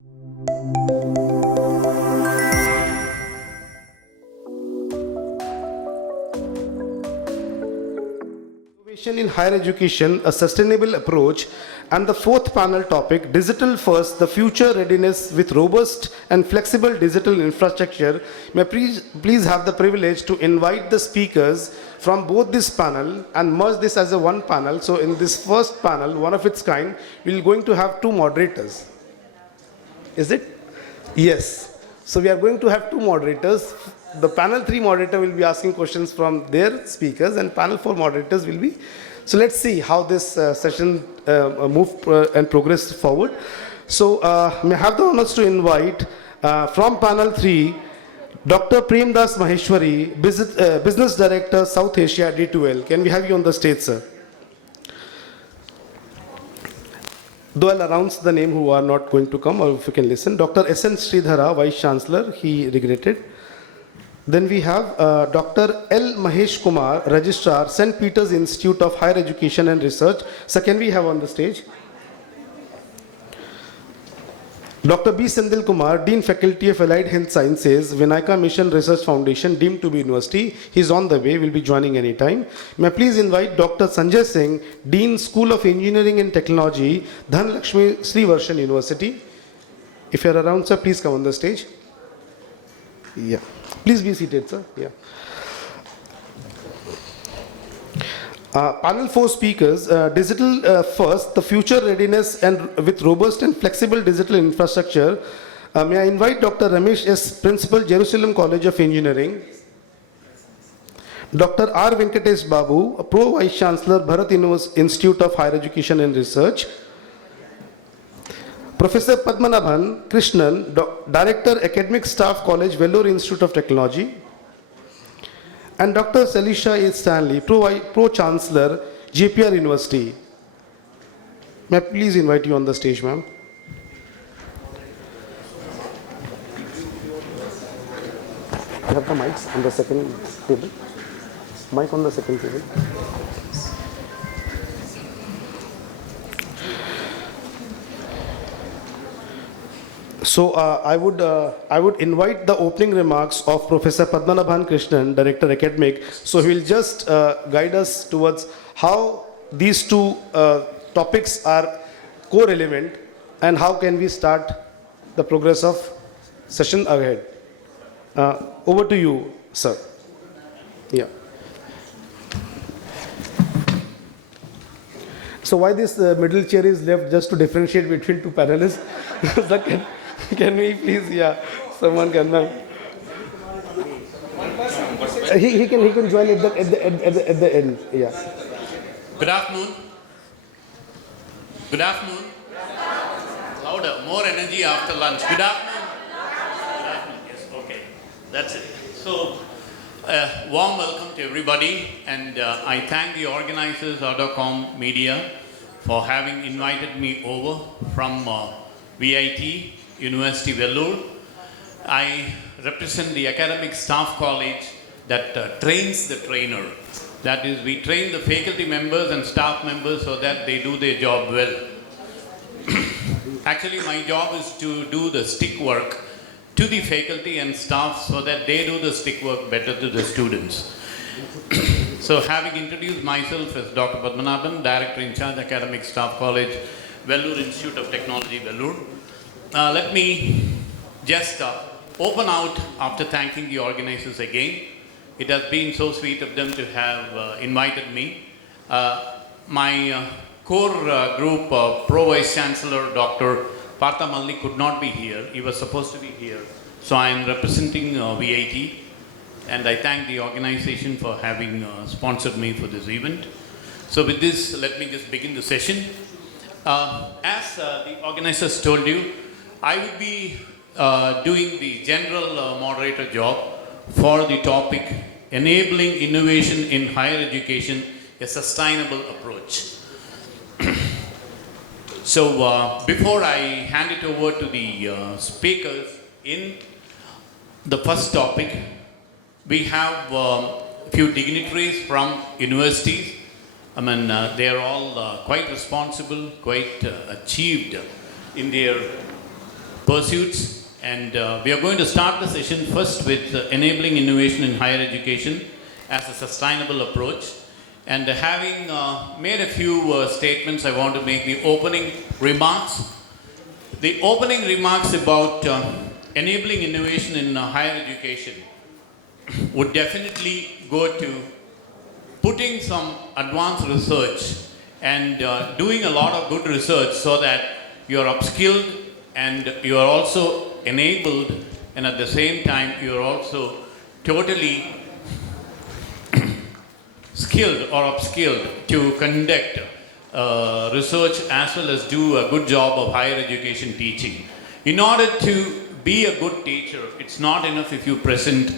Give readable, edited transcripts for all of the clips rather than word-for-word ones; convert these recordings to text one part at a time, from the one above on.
Innovation in higher education, a sustainable approach, and the fourth panel topic, Digital First, the Future Readiness with Robust and Flexible Digital Infrastructure. May I please have the privilege to invite the speakers from both this panel and merge this as a one panel. So in this first panel, one of its kind, we're going to have two moderators. Is it? Yes. So we are going to have two moderators. The panel 3 moderator will be asking questions from their speakers, and panel 4 moderators will be. So let's see how this session move and progress forward. So may I have the honors to invite from panel 3, Dr. Prem Maheshwari, Business Director, South Asia D2L. Can we have you on the stage, sir? Though I'll announce the name who are not going to come, or if you can listen. Dr. S.N. Sridhara, Vice Chancellor, he regretted. Then we have Dr. L. Mahesh Kumar, Registrar, St. Peter's Institute of Higher Education and Research. So can we have on the stage? Dr. B. Sendil Kumar, Dean Faculty of Allied Health Sciences, Vinayaka Mission Research Foundation, deemed to be university. He's on the way, will be joining anytime. May I please invite Dr. Sanjay Singh, Dean School of Engineering and Technology, Dhanalakshmi, Srinivasan University. If you're around, sir, please come on the stage. Yeah. Please be seated, sir. Yeah. Panel 4 speakers, Digital First, the Future Readiness and with Robust and Flexible Digital Infrastructure. May I invite Dr. Ramesh S., Principal, Jerusalem College of Engineering. Dr. R. Venkatesh Babu, Pro Vice Chancellor, Bharat Institute of Higher Education and Research. Professor Padmanabhan, Krishnan, Director, Academic Staff College, Vellore Institute of Technology. And Dr. Shaleesha Stanley, Pro-Chancellor, Jeppiaar University. May I please invite you on the stage, ma'am? You have the mics on the second table? Mic on the second table. So I would invite the opening remarks of Professor Padmanabhan Krishnan, Director Academic. So he will just guide us towards how these two topics are co-relevant and how can we start the progress of session ahead. Over to you, sir. Yeah. So why this middle chair is left just to differentiate between two panelists? Can we please, yeah, someone can, ma'am. He can join at the end, yeah. Good afternoon. Good afternoon. Louder, more energy after lunch. Good afternoon. Good afternoon, yes, okay. That's it. So, warm welcome to everybody, and I thank the organizers, ArdorComm Media, for having invited me over from VIT, University Vellore. I represent the academic staff college that trains the trainer. That is, we train the faculty members and staff members so that they do their job well. Actually, my job is to do the stick work to the faculty and staff so that they do the stick work better to the students. So, having introduced myself as Dr. Padmanabhan, Director in Charge, Academic Staff College, Vellore Institute of Technology, Vellore. Let me just open out after thanking the organizers again. It has been so sweet of them to have invited me. My core group, Pro Vice Chancellor Dr. Partha Malli could not be here. He was supposed to be here. So I am representing VIT, and I thank the organization for having sponsored me for this event. So with this, let me just begin the session. As the organizers told you, I would be doing the general moderator job for the topic, Enabling Innovation in Higher Education, a Sustainable Approach. So before I hand it over to the speakers, in the first topic, we have a few dignitaries from universities. I mean, they are all quite responsible, quite achieved in their pursuits. And we are going to start the session first with enabling innovation in higher education as a sustainable approach. And having made a few statements, I want to make the opening remarks. The opening remarks about enabling innovation in higher education would definitely go to putting some advanced research and doing a lot of good research so that you are upskilled and you are also enabled, and at the same time you are also totally skilled or upskilled to conduct research as well as do a good job of higher education teaching. In order to be a good teacher, it's not enough if you present,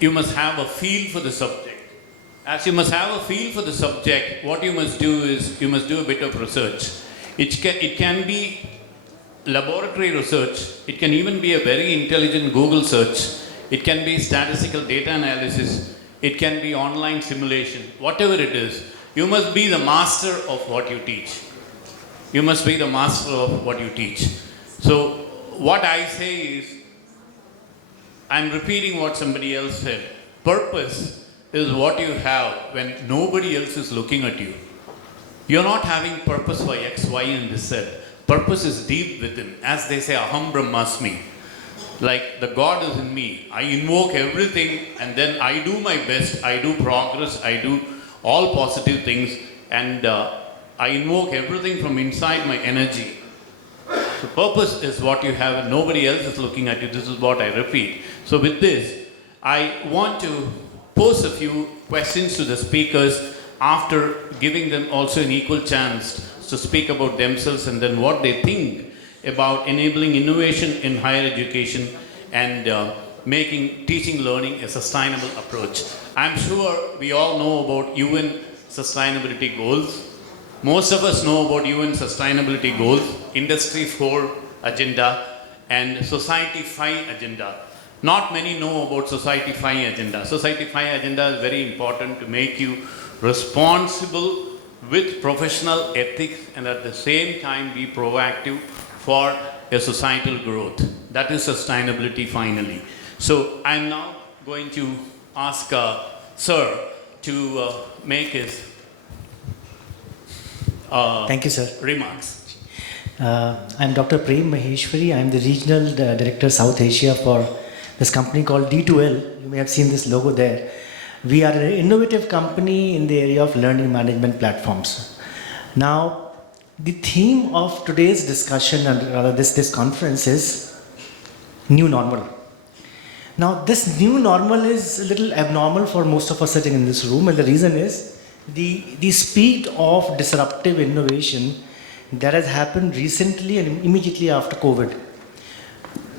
you must have a feel for the subject. As you must have a feel for the subject, what you must do is you must do a bit of research. It can be laboratory research, it can even be a very intelligent Google search, it can be statistical data analysis, it can be online simulation, whatever it is, you must be the master of what you teach. You must be the master of what you teach. So what I say is, I'm repeating what somebody else said. Purpose is what you have when nobody else is looking at you. You're not having purpose for X, Y, and Z. Purpose is deep within. As they say, Aham Brahmasmi. Like the God is in me. I invoke everything and then I do my best. I do progress. I do all positive things. And I invoke everything from inside my energy. So purpose is what you have and nobody else is looking at you. This is what I repeat. So with this, I want to pose a few questions to the speakers after giving them also an equal chance to speak about themselves and then what they think about enabling innovation in higher education and making teaching learning a sustainable approach. I'm sure we all know about UN sustainability goals. Most of us know about UN sustainability goals, Industry 4 agenda and Society 5 agenda. Not many know about Society 5 agenda. Society 5 agenda is very important to make you responsible with professional ethics and at the same time be proactive for a societal growth. That is sustainability finally. So I'm now going to ask Sir to make his Thank you, sir. remarks. I'm Dr. Prem Maheshwari. I'm the Regional Director South Asia for this company called D2L. You may have seen this logo there. We are an innovative company in the area of learning management platforms. Now, the theme of today's discussion, and rather this conference, is new normal. Now, this new normal is a little abnormal for most of us sitting in this room, and the reason is the speed of disruptive innovation that has happened recently and immediately after COVID.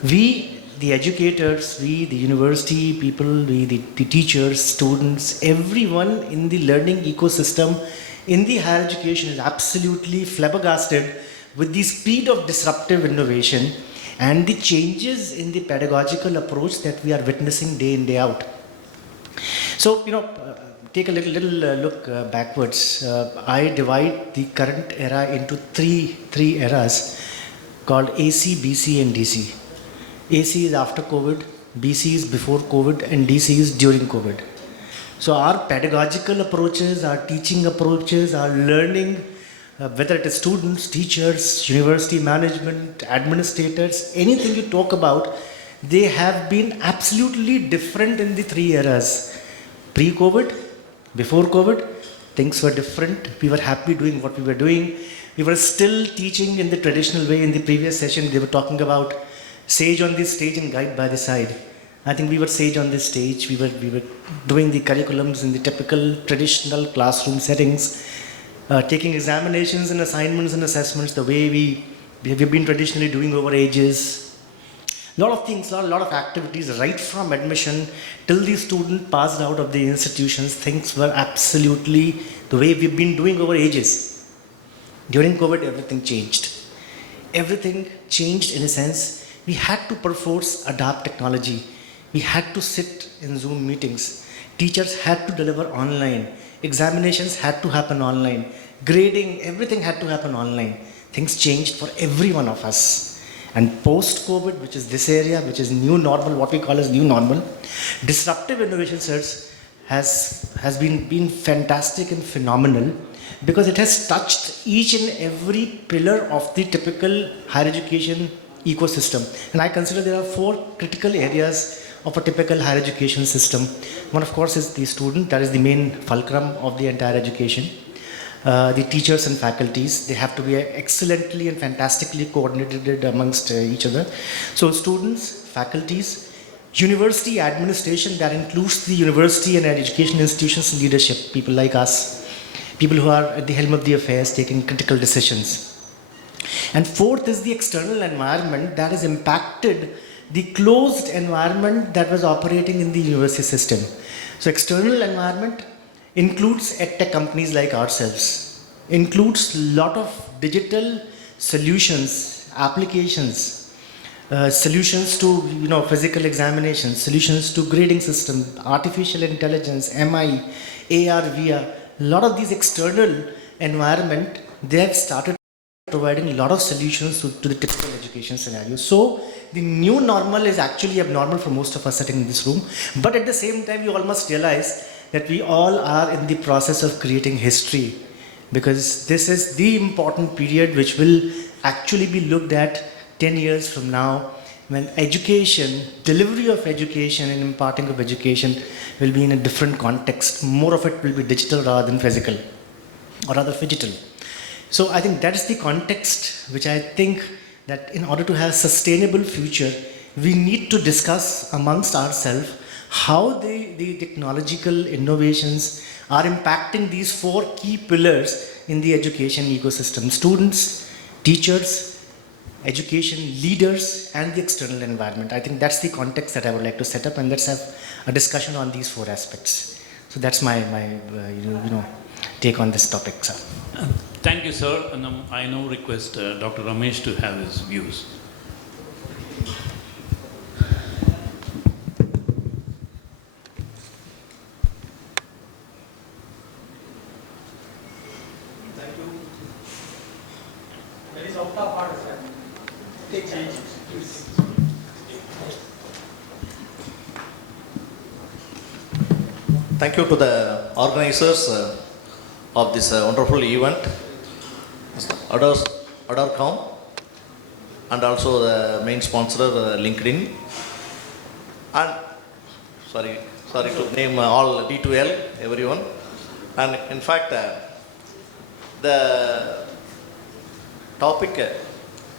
We, the educators, we, the university people, we, the teachers, students, everyone in the learning ecosystem in the higher education is absolutely flabbergasted with the speed of disruptive innovation and the changes in the pedagogical approach that we are witnessing day in, day out. So, take a little look backwards. I divide the current era into three eras called AC, BC, and DC. AC is after COVID, BC is before COVID, and DC is during COVID. So our pedagogical approaches, our teaching approaches, our learning, whether it is students, teachers, university management, administrators, anything you talk about, they have been absolutely different in the three eras. Pre-COVID, before COVID, things were different. We were happy doing what we were doing. We were still teaching in the traditional way. In the previous session, they were talking about sage on this stage and guide by the side. I think we were sage on this stage. We were doing the curriculums in the typical traditional classroom settings, taking examinations and assignments and assessments the way we've been traditionally doing over ages. A lot of things, a lot of activities, right from admission till the student passed out of the institutions, things were absolutely the way we've been doing over ages. During COVID, everything changed. Everything changed in a sense. We had to perforce adapt technology. We had to sit in Zoom meetings. Teachers had to deliver online. Examinations had to happen online. Grading, everything had to happen online. Things changed for every one of us. And post-COVID, which is this area, which is new normal, what we call as new normal, disruptive innovation search has been fantastic and phenomenal because it has touched each and every pillar of the typical higher education ecosystem. And I consider there are 4 critical areas of a typical higher education system. One, of course, is the student. That is the main fulcrum of the entire education. The teachers and faculties, they have to be excellently and fantastically coordinated amongst each other. So students, faculties, university administration, that includes the university and education institutions leadership, people like us, people who are at the helm of the affairs taking critical decisions. And fourth is the external environment that has impacted the closed environment that was operating in the university system. So external environment includes edtech companies like ourselves, includes a lot of digital solutions, applications, solutions to physical examinations, solutions to grading system, artificial intelligence, MI, AR, VR. A lot of these external environment, they have started providing a lot of solutions to the typical education scenario. So the new normal is actually abnormal for most of us sitting in this room. But at the same time, you all must realize that we all are in the process of creating history, because this is the important period which will actually be looked at 10 years from now, when education, delivery of education and imparting of education will be in a different context. More of it will be digital rather than physical, or rather digital. So I think that's the context which I think that in order to have a sustainable future, we need to discuss amongst ourselves how the technological innovations are impacting these 4 key pillars in the education ecosystem: students, teachers, education leaders, and the external environment. I think that's the context that I would like to set up, and let's have a discussion on these 4 aspects. So that's my take on this topic, sir. Thank you, sir. And I now request Dr. Ramesh to have his views. Thank you. There is out of order, sir. Take change, please. Thank you to the organizers of this wonderful event, ArdorComm, and also the main sponsor, LinkedIn, and sorry to name all D2L, everyone. And in fact, the topic,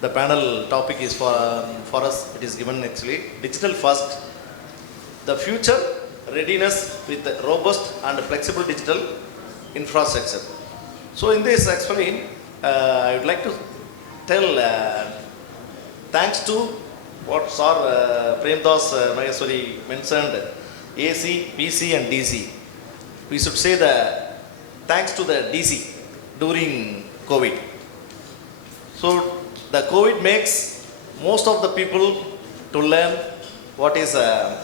the panel topic is for us, it is given actually, digital first, the future readiness with robust and flexible digital infrastructure. So in this actually, I would like to tell thanks to what Sir Prem Maheshwari mentioned, AC, PC and DC. We should say the thanks to the DC during COVID. So the COVID makes most of the people to learn what is the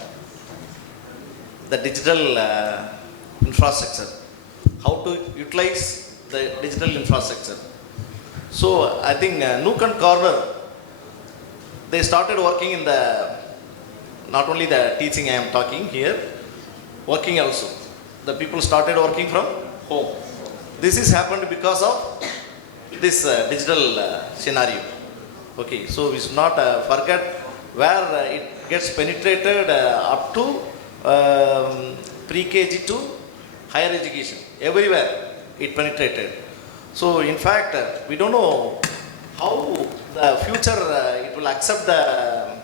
digital infrastructure, how to utilize the digital infrastructure. So I think Nook and Corner, they started working in the, not only the teaching I am talking here, working also. The people started working from home. This is happened because of this digital scenario. Okay, so we should not forget where it gets penetrated up to pre-KG to higher education. Everywhere it penetrated. So in fact, we don't know how the future it will accept the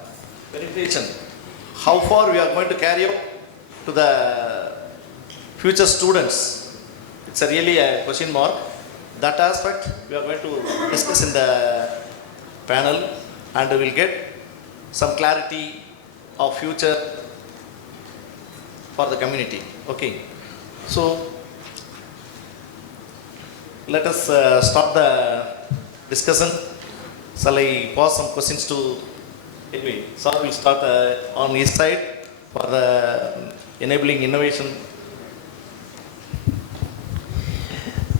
penetration. How far we are going to carry out to the future students. It's really a question mark. That aspect we are going to discuss in the panel, and we will get some clarity of future for the community. Okay. So let us start the discussion. Shall I pose some questions to, anyway, sir will start on his side for the enabling innovation.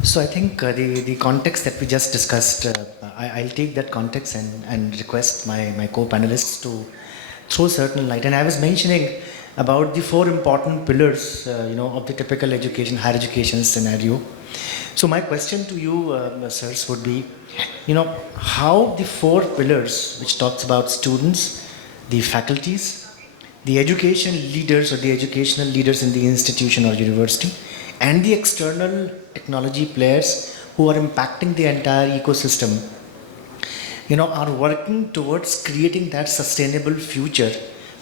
So I think the context that we just discussed, I'll take that context and request my co-panelists to throw certain light. And I was mentioning about the 4 important pillars, of the typical education, higher education scenario. So my question to you, sirs, would be, how the 4 pillars, which talks about students, the faculties, the education leaders or the educational leaders in the institution or university, and the external technology players who are impacting the entire ecosystem, are working towards creating that sustainable future,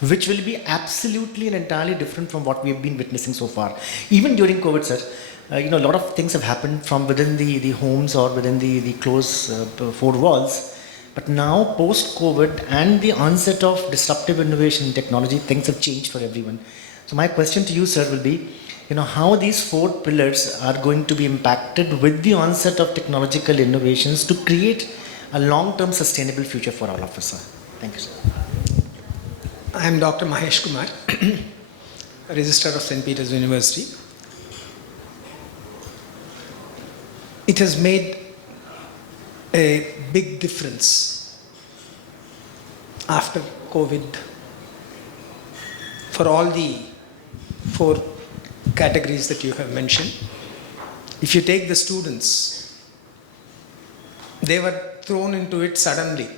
which will be absolutely and entirely different from what we have been witnessing so far. Even during COVID, sir, a lot of things have happened from within the homes or within the closed 4 walls. But now, post-COVID and the onset of disruptive innovation in technology, things have changed for everyone. So my question to you, sir, will be, how these 4 pillars are going to be impacted with the onset of technological innovations to create a long-term sustainable future for all of us, sir. Thank you, sir. I am Dr. Mahesh Kumar, Registrar of St. Peter's University. It has made a big difference after COVID for all the 4 categories that you have mentioned. If you take the students, they were thrown into it suddenly.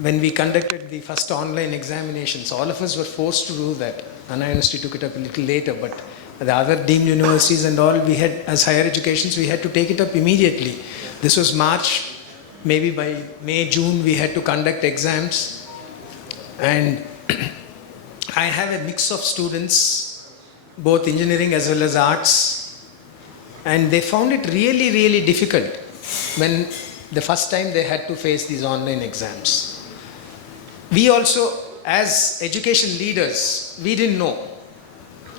When we conducted the first online examinations, all of us were forced to do that. Anna University took it up a little later, but the other deemed universities and all, we had, as higher educations, we had to take it up immediately. This was March, maybe by May, June, we had to conduct exams. And I have a mix of students, both engineering as well as arts, and they found it really, really difficult when the first time they had to face these online exams. We also, as education leaders, we didn't know,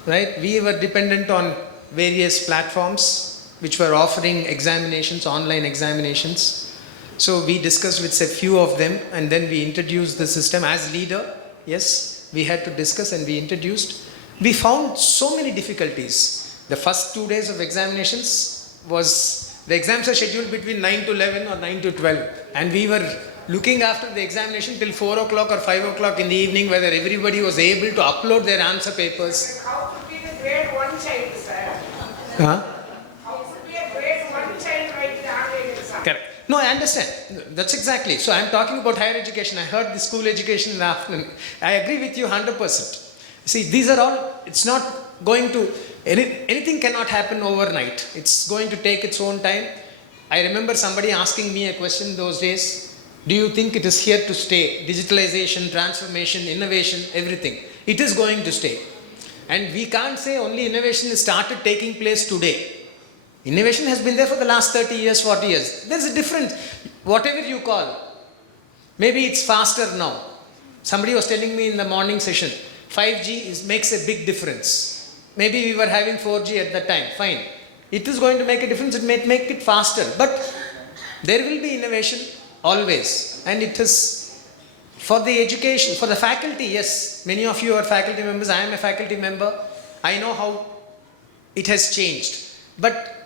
right? We were dependent on various platforms which were offering examinations, online examinations. So we discussed with a few of them, and then we introduced the system as leader. Yes, we had to discuss and we introduced. We found so many difficulties. The first 2 days of examinations was, the exams are scheduled between 9 to 11 or 9 to 12. And we were looking after the examination till 4 o'clock or 5 o'clock in the evening, whether everybody was able to upload their answer papers. How could be the grade 1 child, sir? Huh? How could be a grade 1 child write the online exam? Correct. No, I understand. That's exactly. So I'm talking about higher education. I heard the school education in the afternoon. I agree with you 100%. See, these are all, it's not going to, anything cannot happen overnight. It's going to take its own time. I remember somebody asking me a question those days. Do you think it is here to stay? Digitalization, transformation, innovation, everything. It is going to stay. And we can't say only innovation has started taking place today. Innovation has been there for the last 30 years, 40 years. There's a difference, whatever you call. Maybe it's faster now. Somebody was telling me in the morning session, 5G makes a big difference. Maybe we were having 4G at that time, fine. It is going to make a difference, it may make it faster. But there will be innovation always. And it is for the education, for the faculty, yes. Many of you are faculty members, I am a faculty member. I know how it has changed. But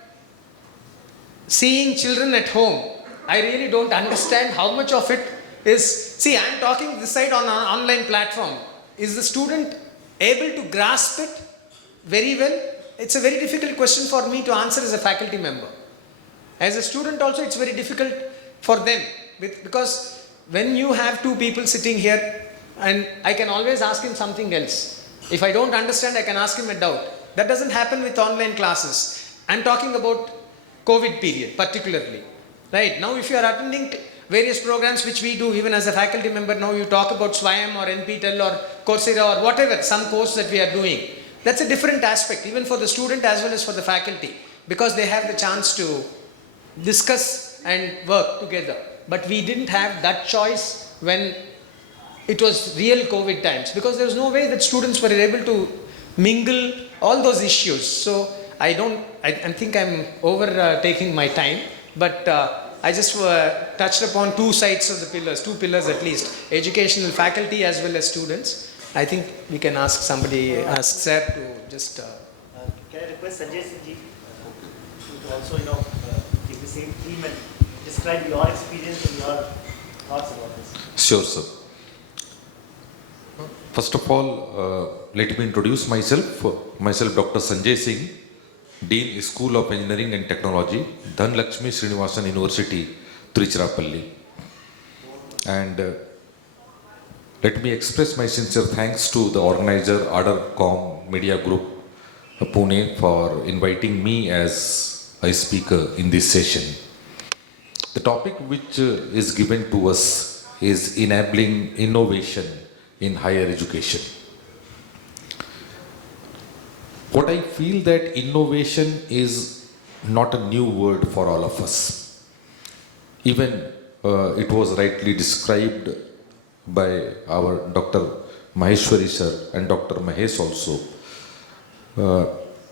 seeing children at home, I really don't understand how much of it is, see, I am talking this side on an online platform. Is the student able to grasp it very well? It's a very difficult question for me to answer as a faculty member. As a student also, it's very difficult for them, because when you have 2 people sitting here, and I can always ask him something else. If I don't understand, I can ask him a doubt. That doesn't happen with online classes. I'm talking about COVID period particularly. Right? Now if you are attending various programs which we do, even as a faculty member, now you talk about SWAYAM or NPTEL or Coursera or whatever, some course that we are doing. That's a different aspect, even for the student as well as for the faculty, because they have the chance to discuss and work together. But we didn't have that choice when it was real COVID times, because there was no way that students were able to mingle all those issues. So I think I'm overtaking my time, but I just touched upon 2 sides of the pillars, 2 pillars at least, educational faculty as well as students. I think we can ask somebody, ask Sir to just... Can I request Sanjay to also, give the same theme and describe your experience and your thoughts about this. Sure, sir. First of all, let me introduce myself. Myself, Dr. Sanjay Singh, Dean, School of Engineering and Technology, Dhanalakshmi Srinivasan University, Tiruchirappalli. And let me express my sincere thanks to the organizer, ArdorComm Media Group, Pune, for inviting me as a speaker in this session. The topic which is given to us is enabling innovation in higher education. What I feel that innovation is not a new word for all of us. Even it was rightly described by our Dr. Maheshwari sir and Dr. Mahesh also,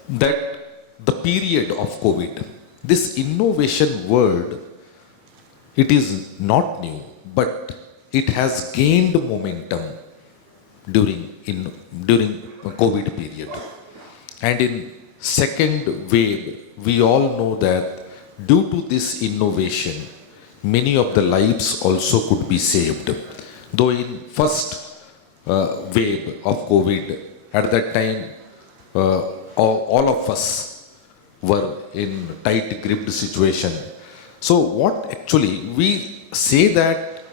that the period of COVID, this innovation word, it is not new, but it has gained momentum during COVID period. And in second wave, we all know that due to this innovation, many of the lives also could be saved. Though in first wave of COVID, at that time, all of us were in tight gripped situation. So what actually, we say that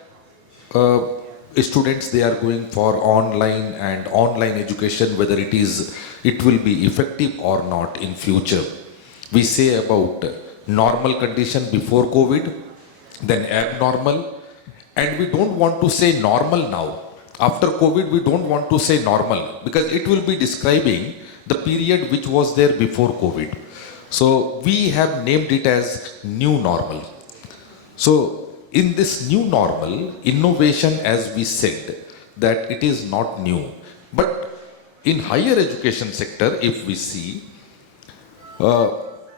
students, they are going for online and online education, whether it will be effective or not in future. We say about normal condition before COVID, then abnormal, and we don't want to say normal now. After COVID, we don't want to say normal because it will be describing the period which was there before COVID. So we have named it as new normal. So in this new normal, innovation, as we said, that it is not new. But in higher education sector, if we see,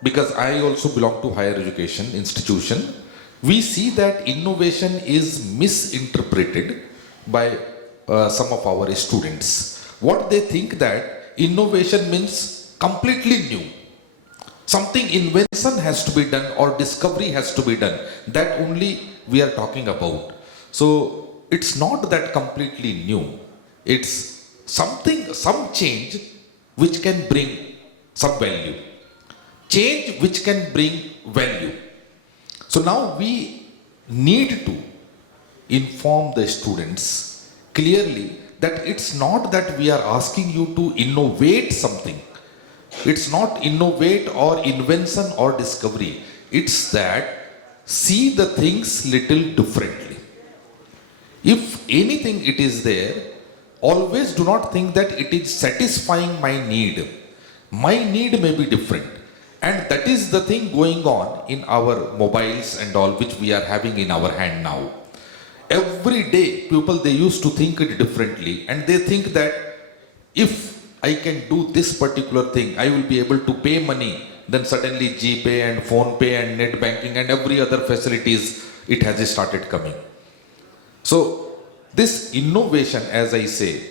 because I also belong to higher education institution, we see that innovation is misinterpreted by some of our students. What they think that innovation means completely new. Something invention has to be done or discovery has to be done. That only we are talking about. So it's not that completely new. It's something, some change which can bring some value. Change which can bring value. So now we need to inform the students clearly that it's not that we are asking you to innovate something. It's not innovate or invention or discovery. It's that see the things little differently. If anything it is there, always do not think that it is satisfying my need. My need may be different. And that is the thing going on in our mobiles and all which we are having in our hand now. Every day people, they used to think it differently, and they think that if I can do this particular thing, I will be able to pay money. Then suddenly GPay and Phone Pay and net banking and every other facilities, it has started coming. So this innovation, as I say,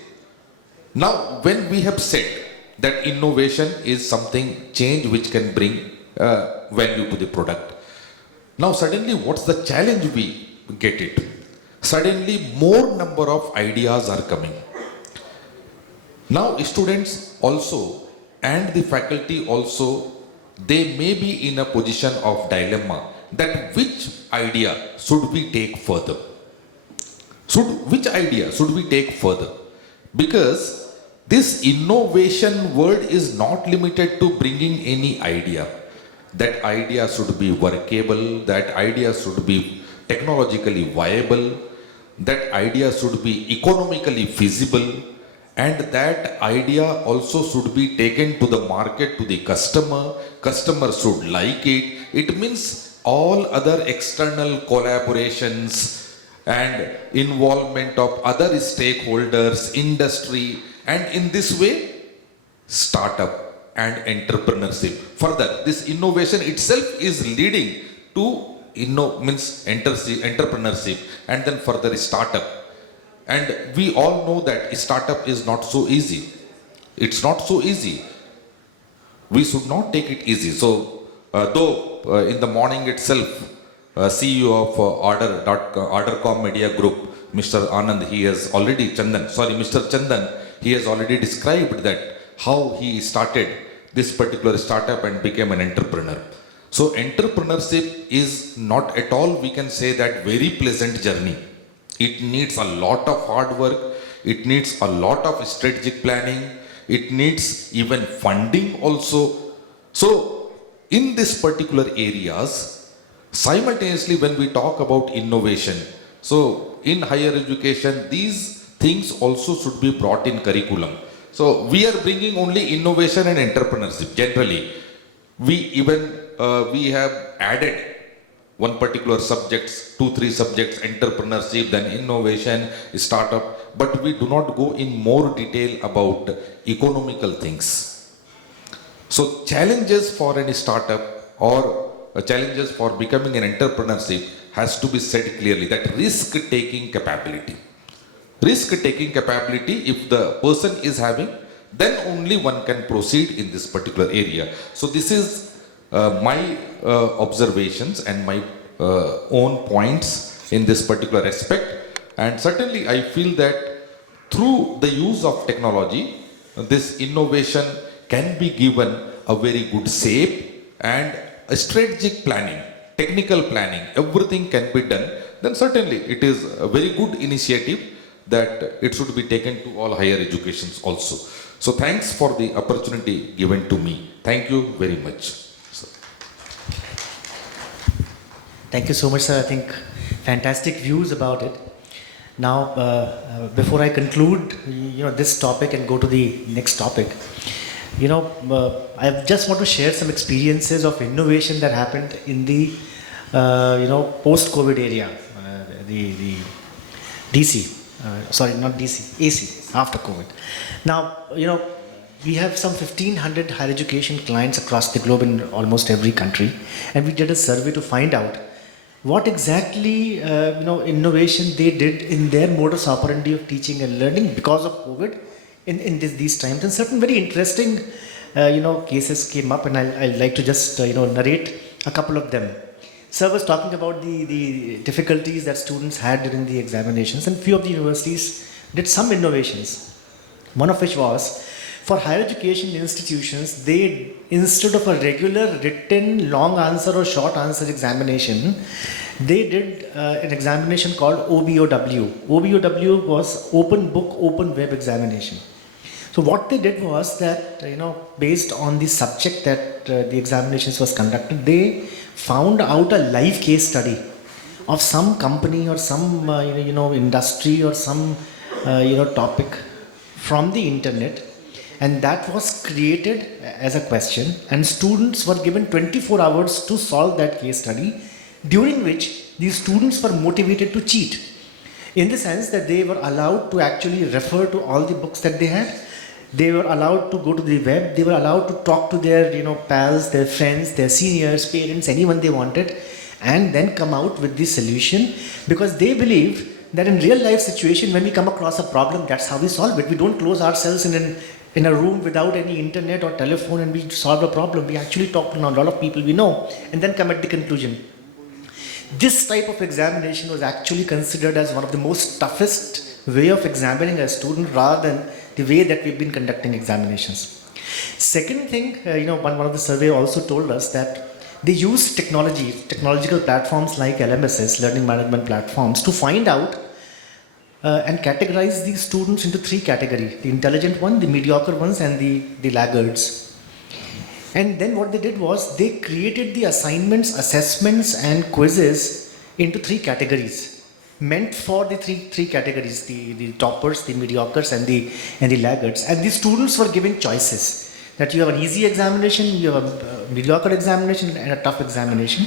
now when we have said that innovation is something change which can bring value to the product. Now suddenly what's the challenge we get it? Suddenly more number of ideas are coming. Now students also and the faculty also, they may be in a position of dilemma that which idea should we take further? Which idea should we take further? Because this innovation word is not limited to bringing any idea. That idea should be workable, that idea should be technologically viable, that idea should be economically feasible, and that idea also should be taken to the market, to the customer. Customer should like it. It means all other external collaborations and involvement of other stakeholders, industry, and in this way, startup and entrepreneurship. Further, this innovation itself is leading to entrepreneurship and then further startup. And we all know that startup is not so easy. It's not so easy. We should not take it easy. So, though in the morning itself, CEO of ArdorComm Media Group, Mr. Anand, he has already, Mr. Chandan, he has already described that how he started this particular startup and became an entrepreneur. So entrepreneurship is not at all, we can say that, very pleasant journey. It needs a lot of hard work. It needs a lot of strategic planning. It needs even funding also. So in this particular areas, simultaneously when we talk about innovation, so in higher education, these things also should be brought in curriculum. So we are bringing only innovation and entrepreneurship generally. We have added one particular subjects, 2-3 subjects, entrepreneurship, then innovation, startup, but we do not go in more detail about economical things. So challenges for any startup or challenges for becoming an entrepreneurship has to be said clearly, that risk-taking capability. Risk-taking capability, if the person is having, then only one can proceed in this particular area. So this is my observations and my own points in this particular aspect. And certainly I feel that through the use of technology, this innovation can be given a very good shape, and a strategic planning, technical planning, everything can be done. Then certainly it is a very good initiative that it should be taken to all higher educations also. So thanks for the opportunity given to me. Thank you very much. Thank you so much, sir. I think fantastic views about it. Now, before I conclude, this topic and go to the next topic, I just want to share some experiences of innovation that happened in the, post-COVID area, the DC. Sorry, not DC, AC, after COVID. Now, we have some 1,500 higher education clients across the globe in almost every country, and we did a survey to find out what exactly innovation they did in their modus operandi of teaching and learning because of COVID in these times. And certain very interesting cases came up, and I'd like to just narrate a couple of them. Sir was talking about the difficulties that students had during the examinations, and few of the universities did some innovations. One of which was, for higher education institutions, they, instead of a regular written long answer or short answer examination, they did an examination called OBOW. OBOW was Open Book, Open Web Examination. So what they did was that, based on the subject that the examinations was conducted, they found out a live case study of some company or some, industry or some, topic from the internet. And that was created as a question, and students were given 24 hours to solve that case study, during which these students were motivated to cheat, in the sense that they were allowed to actually refer to all the books that they had. They were allowed to go to the web. They were allowed to talk to their pals, their friends, their seniors, parents, anyone they wanted, and then come out with the solution, because they believed that in real life situation, when we come across a problem, that's how we solve it. We don't close ourselves in a room without any internet or telephone and we solve a problem. We actually talk to a lot of people we know and then come at the conclusion. This type of examination was actually considered as one of the most toughest way of examining a student, rather than the way that we've been conducting examinations. Second thing, one of the survey also told us that they use technological platforms like LMSs, learning management platforms, to find out and categorize these students into 3 categories: the intelligent one, the mediocre ones, and the laggards. And then what they did was they created the assignments, assessments, and quizzes into 3 categories, meant for the three categories: the toppers, the mediocres, and the laggards. And the students were given choices, that you have an easy examination, you have a mediocre examination, and a tough examination.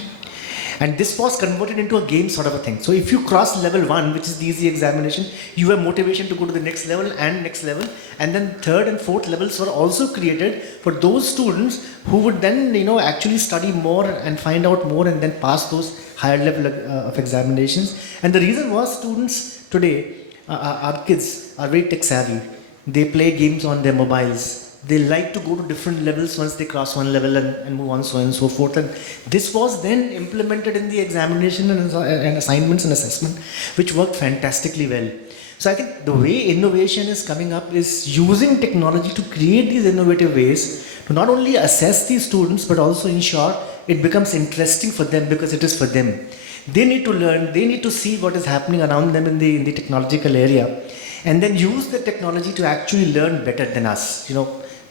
And this was converted into a game sort of a thing. So if you cross level 1, which is the easy examination, you have motivation to go to the next level and next level. And then 3rd and 4th levels were also created for those students who would then, actually study more and find out more and then pass those higher level of examinations. And the reason was, students today, our kids are very tech savvy. They play games on their mobiles. They like to go to different levels once they cross one level and move on, so on and so forth. And this was then implemented in the examination and assignments and assessment, which worked fantastically well. So I think the way innovation is coming up is using technology to create these innovative ways to not only assess these students, but also ensure it becomes interesting for them because it is for them. They need to learn, they need to see what is happening around them in the technological area, and then use the technology to actually learn better than us.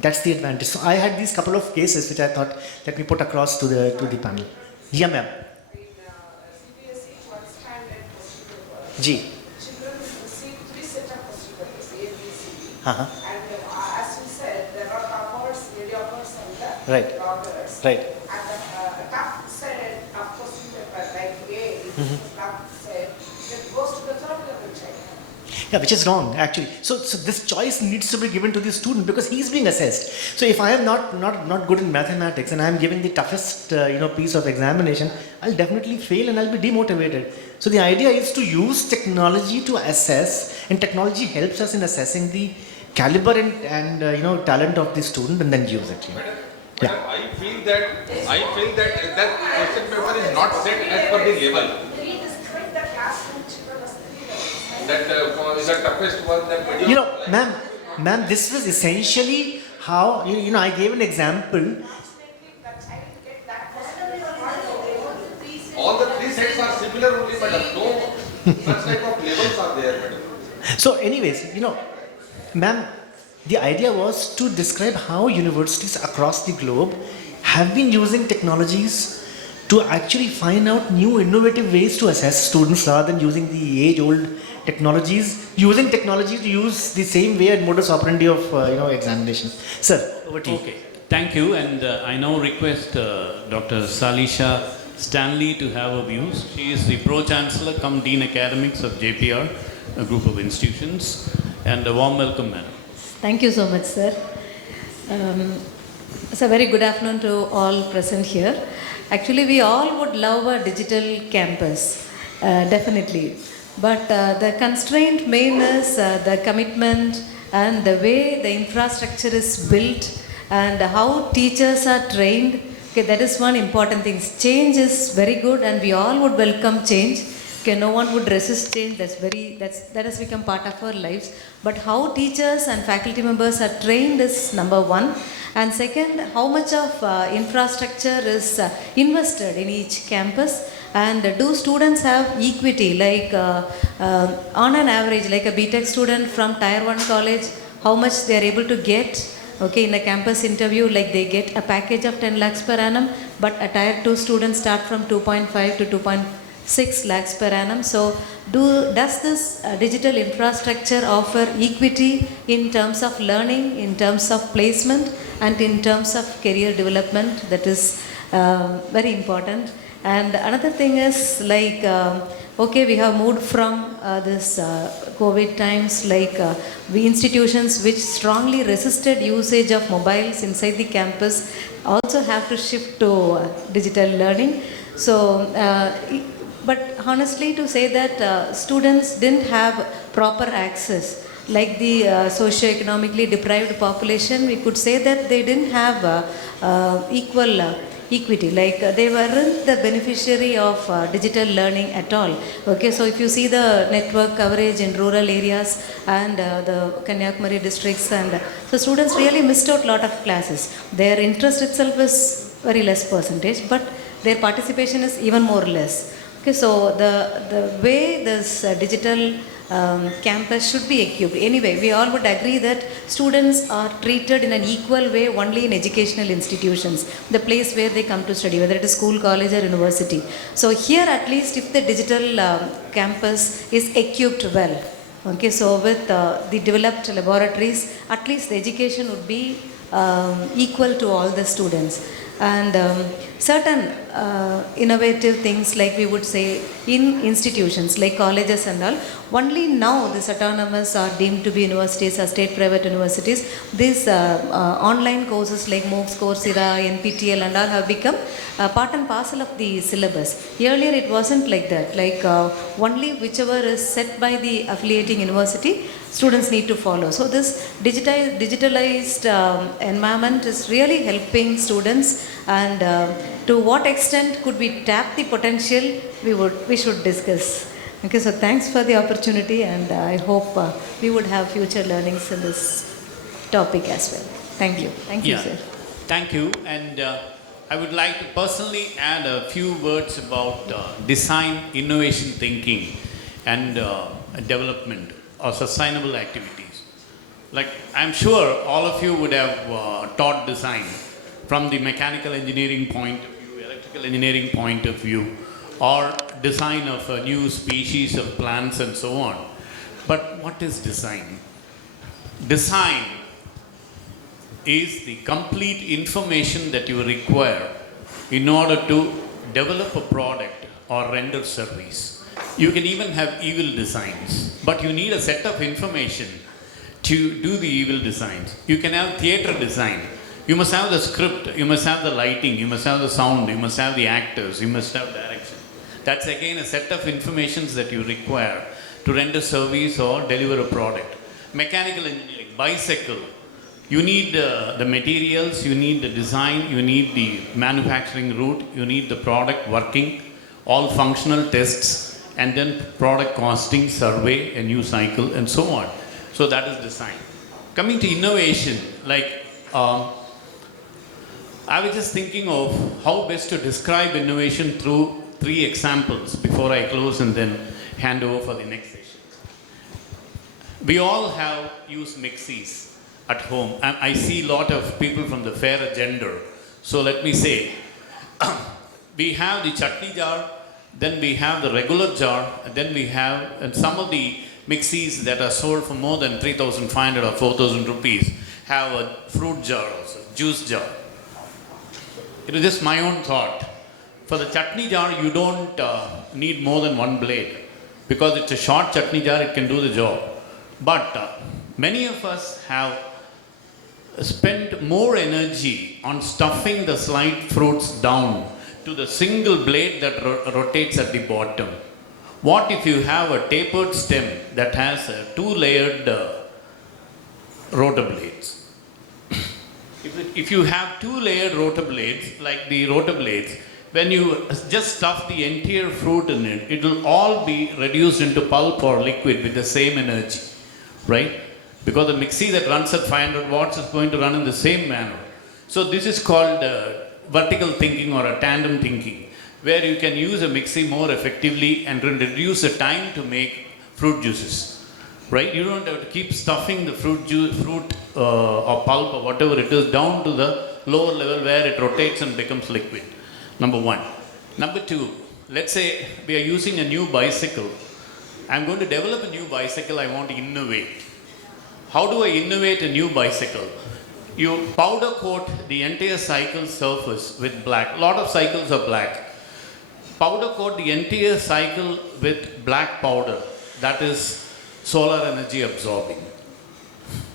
That's the advantage. So I had these couple of cases which I thought let me put across to the panel. Yeah, ma'am. In CBSE, one standard question paper, Ji. children receive 3 set of question papers, A, B, C, D. Uh-huh. And as you said, there are toppers, mediocres, and the Right. loggers. Right. And the top set of question paper, like A, is top set, that goes to the third level child. Yeah, which is wrong actually. So this choice needs to be given to the student because he's being assessed. So if I am not good in mathematics and I am giving the toughest piece of examination, I'll definitely fail and I'll be demotivated. So the idea is to use technology to assess, and technology helps us in assessing the caliber and talent of the student, and then use it. Madam, I feel that that question paper is not set as per the level. We describe the classroom children as 3 levels. That is the toughest one that Ma'am, this was essentially how I gave an example. Unfortunately, the child get that question paper, all the 3 sets are similar only, madam. No such type of levels are there, madam. So anyways, ma'am, the idea was to describe how universities across the globe have been using technologies to actually find out new innovative ways to assess students rather than using the age-old technologies, using technology to use the same way and modus operandi of examination. Sir, over to you. Okay, thank you, and I now request Dr. Shaleesha Stanley to have her views. She is the Pro-Chancellor cum Dean Academics of Jeppiaar, a group of institutions, and a warm welcome, madam. Thank you so much, sir. So very good afternoon to all present here. Actually, we all would love a digital campus, definitely. But the constraint main is the commitment and the way the infrastructure is built and how teachers are trained. Okay, that is one important thing. Change is very good and we all would welcome change. Okay, no one would resist change. That has become part of our lives. But how teachers and faculty members are trained is number one. And second, how much of infrastructure is invested in each campus, and do students have equity, like on an average, like a BTech student from Tier 1 college, how much they are able to get, okay, in a campus interview, like they get a package of 10 lakhs per annum, but a Tier 2 student start from 2.5 to 2.6 lakhs per annum. So does this digital infrastructure offer equity in terms of learning, in terms of placement, and in terms of career development? That is very important. And another thing is like, okay, we have moved from this COVID times, like we institutions which strongly resisted usage of mobiles inside the campus also have to shift to digital learning. So, but honestly to say that students didn't have proper access, like the socio-economically deprived population, we could say that they didn't have equal equity, like they weren't the beneficiary of digital learning at all. Okay, so if you see the network coverage in rural areas and the Kanyakumari districts, and so students really missed out a lot of classes. Their interest itself is very less percentage, but their participation is even more less. Okay, so the way this digital campus should be equipped. Anyway, we all would agree that students are treated in an equal way only in educational institutions, the place where they come to study, whether it is school, college or university. So here at least if the digital campus is equipped well, okay, so with the developed laboratories, at least the education would be equal to all the students. and certain innovative things like we would say in institutions like colleges and all. Only now this autonomous are deemed to be universities or state private universities. These online courses like MOOCs, Coursera, NPTEL and all have become part and parcel of the syllabus. Earlier it wasn't like that, like only whichever is set by the affiliating university, students need to follow. So this digitalized environment is really helping students, and to what extent could we tap the potential, we should discuss. Okay, so thanks for the opportunity, and I hope we would have future learnings in this topic as well. Thank you. Thank you, sir. Thank you. And I would like to personally add a few words about design, innovation thinking, and development or sustainable activities. Like, I'm sure all of you would have taught design from the mechanical engineering point of view, electrical engineering point of view, or design of a new species of plants and so on. But what is design? Design is the complete information that you require in order to develop a product or render service. You can even have evil designs, but you need a set of information to do the evil designs. You can have theater design. You must have the script, you must have the lighting, you must have the sound, you must have the actors, you must have direction. That's again a set of informations that you require to render service or deliver a product. Mechanical engineering, bicycle. You need the materials, you need the design, you need the manufacturing route, you need the product working, all functional tests, and then product costing, survey, a new cycle, and so on. So that is design. Coming to innovation, like I was just thinking of how best to describe innovation through 3 examples before I close and then hand over for the next session. We all have used mixies at home, and I see a lot of people from the fairer gender. So let me say, we have the chutney jar, then we have the regular jar, and then we have, and some of the mixies that are sold for more than 3,500 or 4,000 rupees have a fruit jar also, juice jar. It is just my own thought. For the chutney jar, you don't need more than 1 blade, because it's a short chutney jar, it can do the job. But many of us have spent more energy on stuffing the sliced fruits down to the single blade that rotates at the bottom. What if you have a tapered stem that has 2-layered rotor blades? If you have 2-layered rotor blades, like the rotor blades, when you just stuff the entire fruit in it, it will all be reduced into pulp or liquid with the same energy, right? Because the mixie that runs at 500 watts is going to run in the same manner. So this is called vertical thinking or a tandem thinking, where you can use a mixie more effectively and reduce the time to make fruit juices, right? You don't have to keep stuffing the fruit or pulp or whatever it is down to the lower level where it rotates and becomes liquid. Number 1. Number 2, let's say we are using a new bicycle. I'm going to develop a new bicycle, I want to innovate. How do I innovate a new bicycle? You powder coat the entire cycle surface with black. A lot of cycles are black. Powder coat the entire cycle with black powder. That is solar energy absorbing.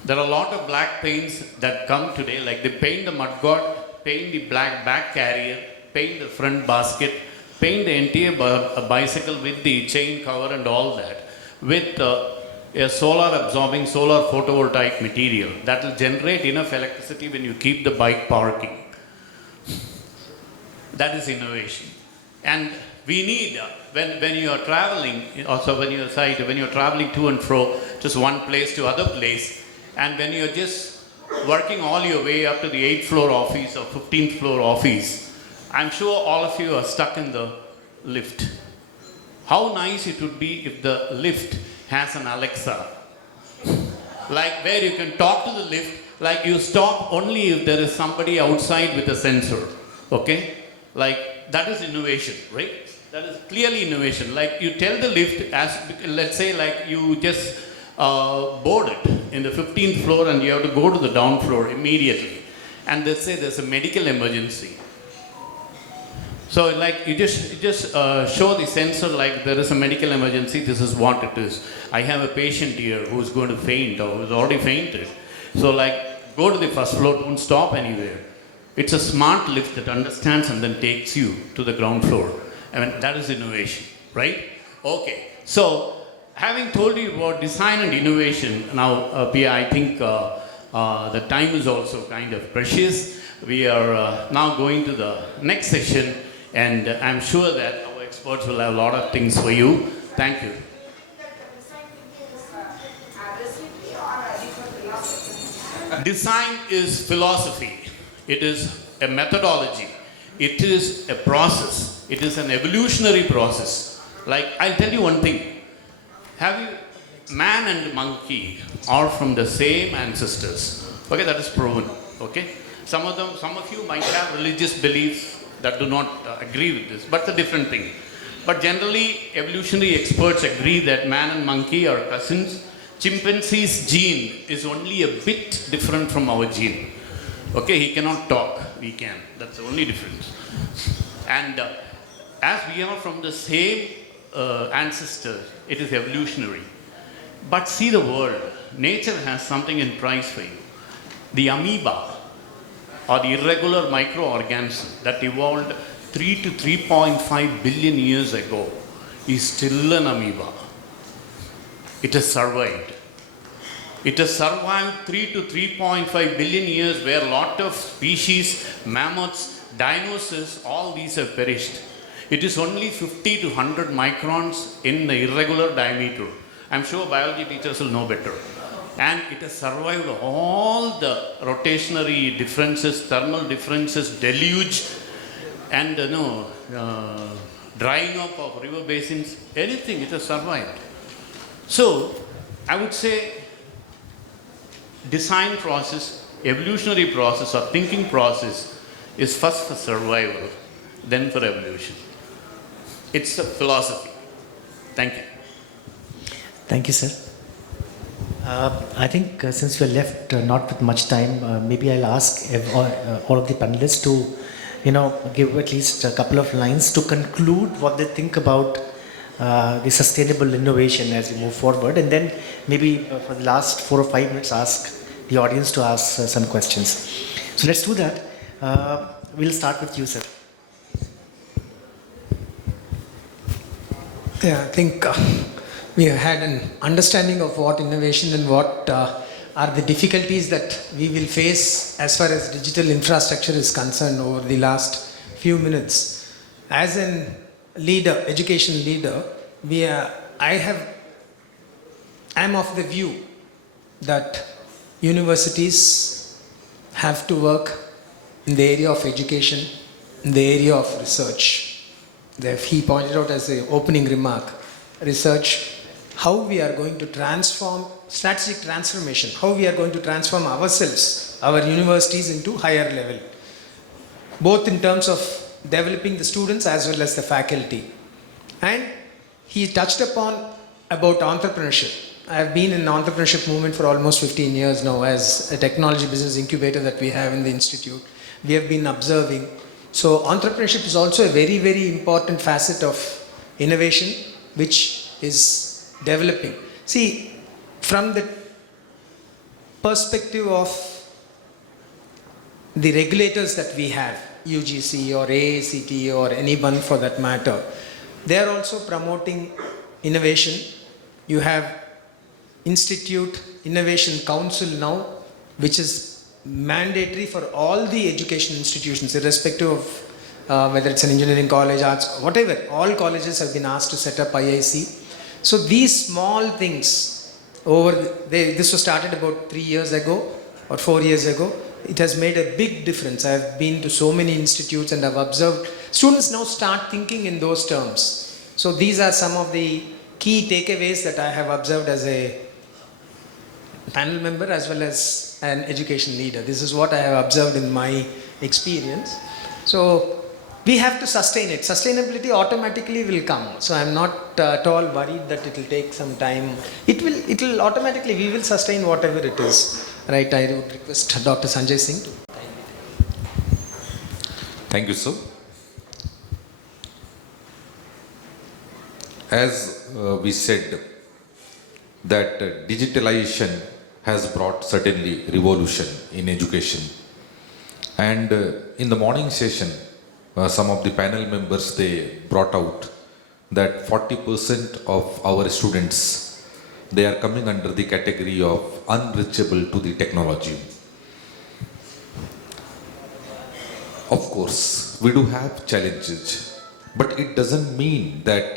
There are a lot of black paints that come today, like they paint the mudguard, paint the black back carrier, paint the front basket, paint the entire bicycle with the chain cover and all that, with a solar absorbing, solar photovoltaic material that will generate enough electricity when you keep the bike parking. That is innovation. And we need, when you are traveling, also when you are traveling to and fro, just one place to other place, and when you are just working all your way up to the 8th floor office or 15th floor office, I'm sure all of you are stuck in the lift. How nice it would be if the lift has an Alexa, like where you can talk to the lift, like you stop only if there is somebody outside with a sensor, okay? Like that is innovation, right? That is clearly innovation. Like you tell the lift, as let's say like you just board it in the 15th floor and you have to go to the down floor immediately. And let's say there's a medical emergency. So like you just show the sensor like there is a medical emergency, this is what it is. I have a patient here who's going to faint or who's already fainted. So like go to the first floor, don't stop anywhere. It's a smart lift that understands and then takes you to the ground floor. I mean, that is innovation, right? Okay, so having told you about design and innovation, now Pia, I think the time is also kind of precious. We are now going to the next session, and I'm sure that our experts will have a lot of things for you. Thank you. Design is philosophy. It is a methodology. It is a process. It is an evolutionary process. Like, I'll tell you one thing. Man and monkey are from the same ancestors. Okay, that is proven. Okay? Some of you might have religious beliefs that do not agree with this, but it's a different thing. But generally, evolutionary experts agree that man and monkey are cousins. Chimpanzee's gene is only a bit different from our gene. Okay, he cannot talk, we can. That's the only difference. And as we are from the same ancestors, it is evolutionary. But see the world. Nature has something in price for you. The amoeba, or the irregular microorganism that evolved 3 to 3.5 billion years ago, is still an amoeba. It has survived. It has survived 3 to 3.5 billion years where a lot of species, mammoths, dinosaurs, all these have perished. It is only 50 to 100 microns in the irregular diameter. I'm sure biology teachers will know better. And it has survived all the rotationary differences, thermal differences, deluge, and drying up of river basins, anything, it has survived. So, I would say design process, evolutionary process or thinking process is first for survival, then for evolution. It's a philosophy. Thank you. Thank you, sir. I think since we're left not with much time, maybe I'll ask all of the panelists to, give at least a couple of lines to conclude what they think about the sustainable innovation as we move forward, and then maybe for the last 4 or 5 minutes ask the audience to ask some questions. So let's do that. We'll start with you, sir. Yeah, I think we have had an understanding of what innovation and what are the difficulties that we will face as far as digital infrastructure is concerned over the last few minutes. As an leader, education leader, I'm of the view that universities have to work in the area of education, in the area of research. He pointed out as the opening remark, research, how we are going to transform, strategic transformation, how we are going to transform ourselves, our universities into higher level, both in terms of developing the students as well as the faculty. And he touched upon about entrepreneurship. I have been in the entrepreneurship movement for almost 15 years now as a technology business incubator that we have in the institute. We have been observing. So entrepreneurship is also a very, very important facet of innovation which is developing. See, from the perspective of the regulators that we have, UGC or AACT or anyone for that matter, they are also promoting innovation. You have Institute Innovation Council now, which is mandatory for all the education institutions, irrespective of whether it's an engineering college, arts, whatever. All colleges have been asked to set up IIC. So these small things, this was started about 3 years ago or 4 years ago. It has made a big difference. I have been to so many institutes and I've observed students now start thinking in those terms. So these are some of the key takeaways that I have observed as a panel member as well as an education leader. This is what I have observed in my experience. So we have to sustain it. Sustainability automatically will come. So I'm not at all worried that it will take some time. It will automatically, we will sustain whatever it is. Right, I would request Dr. Sanjay Singh to. Thank you, sir. as we said, that digitalization has brought certainly revolution in education. And in the morning session, some of the panel members, they brought out that 40% of our students, they are coming under the category of unreachable to the technology. Of course, we do have challenges, but it doesn't mean that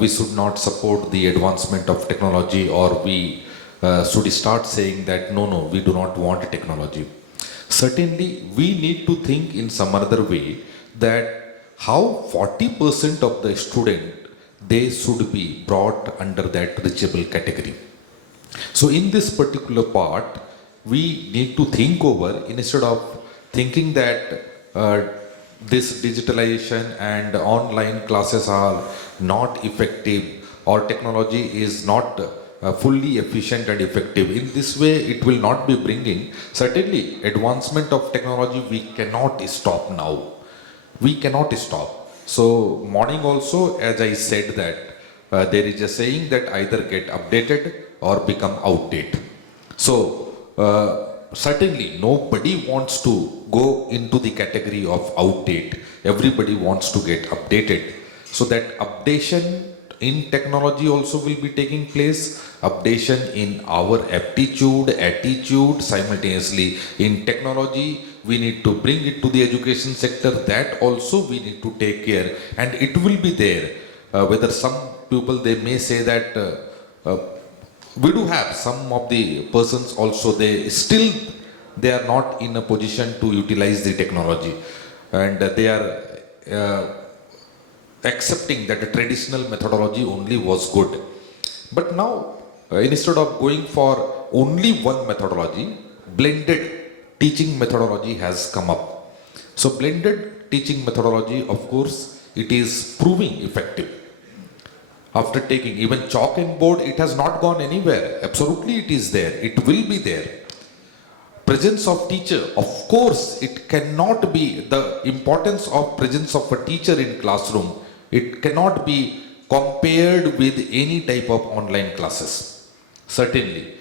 we should not support the advancement of technology, or we should start saying that no, we do not want technology. Certainly, we need to think in some other way that how 40% of the student, they should be brought under that reachable category. So in this particular part, we need to think over, instead of thinking that this digitalization and online classes are not effective, or technology is not fully efficient and effective. In this way, it will not be bringing. Certainly, advancement of technology, we cannot stop now. We cannot stop. So, morning also, as I said that there is a saying that either get updated or become outdated. So, certainly, nobody wants to go into the category of outdated. Everybody wants to get updated. So that updation in technology also will be taking place, updation in our aptitude, attitude, simultaneously in technology. We need to bring it to the education sector. That also we need to take care, and it will be there. Whether some people, they may say that we do have some of the persons also, they are not in a position to utilize the technology, and they are accepting that the traditional methodology only was good. But now, instead of going for only one methodology, blended teaching methodology has come up. So blended teaching methodology, of course, it is proving effective. After taking even chalk and board, it has not gone anywhere. Absolutely it is there. It will be there. Presence of teacher, of course, it cannot be the importance of presence of a teacher in classroom. It cannot be compared with any type of online classes. Certainly,